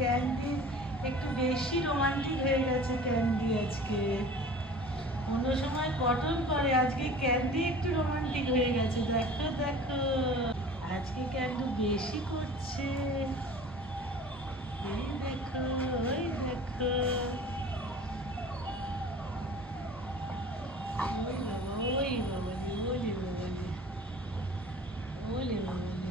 Candy একটু বেশি romantic হয়ে গেছে ক্যান্ডি আজকে। অন্য সময় কটন করে, আজকে ক্যান্ডি একটু রোমান্টিক হয়ে গেছে। দেখো দেখো, আজকে ক্যান্ডি বেশি করছে। এই দেখো, ওই দেখো। ওই বাবা, ওই বাবালি, ওলে বাবালি, ওলে বাবালি।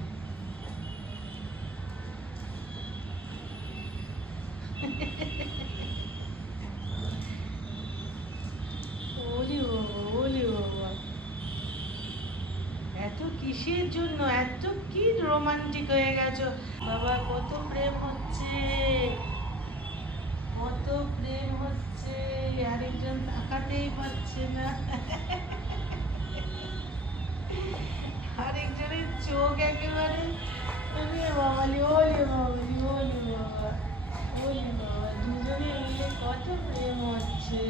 ওলে বাবা, ওলে বাবা। এত কিসের জন্য, এত কি রোমান্টিক হয়ে গেছো বাবা? কত প্রেম হচ্ছে, কত প্রেম হচ্ছে, আরেকজন তাকাতেই পারছে না। আরেকজনের চোখ একেবারে ওলে বাবালি, ওলে বাবালি, ওলে বাবা, ওলে বাবা। দুজনে মিলে কত প্রেম হচ্ছে।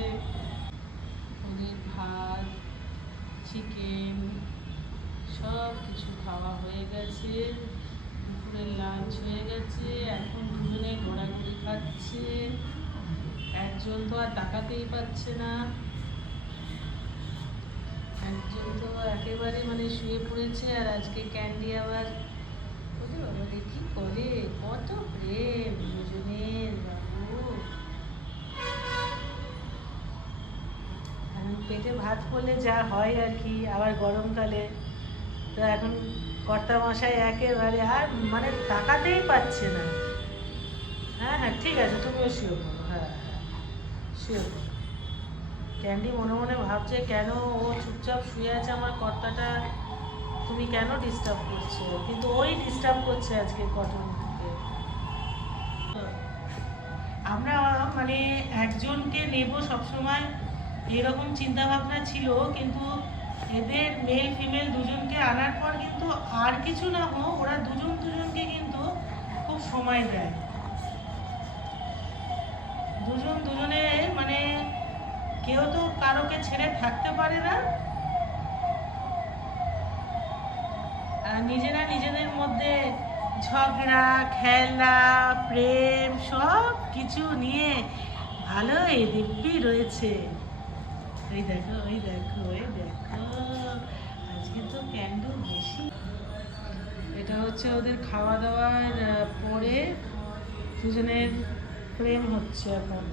ওদের ভাত, চিকেন সব কিছু খাওয়া হয়ে গেছে, দুপুরের লাঞ্চ হয়ে গেছে। এখন দুজনে ঘোরাঘুরি খাচ্ছে। একজন তো আর তাকাতেই পারছে না, একজন তো একেবারে মানে শুয়ে পড়েছে। আর আজকে ক্যান্ডি আবার ওদের বাবা কি করে, কত প্রেম দুজনের বাবু। এখন পেটে ভাত পড়লে যা হয় আর কি, আবার গরমকালে তো এখন কর্তামশাই একেবারে আর মানে তাকাতেই পাচ্ছে না। হ্যাঁ হ্যাঁ, ঠিক আছে, তুমিও শুয়ে পড়ো। হ্যাঁ হ্যাঁ, শুয়ে পড়ো। ক্যান্ডি মনে মনে ভাবছে, কেন ও চুপচাপ শুয়ে আছে আমার কর্তাটা, তুমি কেন ডিস্টার্ব করছো? কিন্তু ওই ডিস্টার্ব করছে আজকে কটনকে। আমরা মানে একজনকে নেব সবসময় এরকম চিন্তা ভাবনা ছিল, কিন্তু এদের মেল ফিমেল দুজনকে আনার পর কিন্তু আর কিছু না হোক, ওরা দুজন দুজনকে কিন্তু খুব সময় দেয়। দুজন দুজনে মানে কেউ তো কারোকে ছেড়ে থাকতে পারে না। আর নিজেরা নিজেদের মধ্যে ঝগড়া, খেলা, প্রেম সব কিছু নিয়ে ভালোই দিব্যি রয়েছে। ওই দেখো, ওই দেখো, ওই দেখো। আজকে তো ক্যান্ডেল বেশি। এটা হচ্ছে ওদের খাওয়া দাওয়ার পরে দুজনের প্রেম হচ্ছে এখন।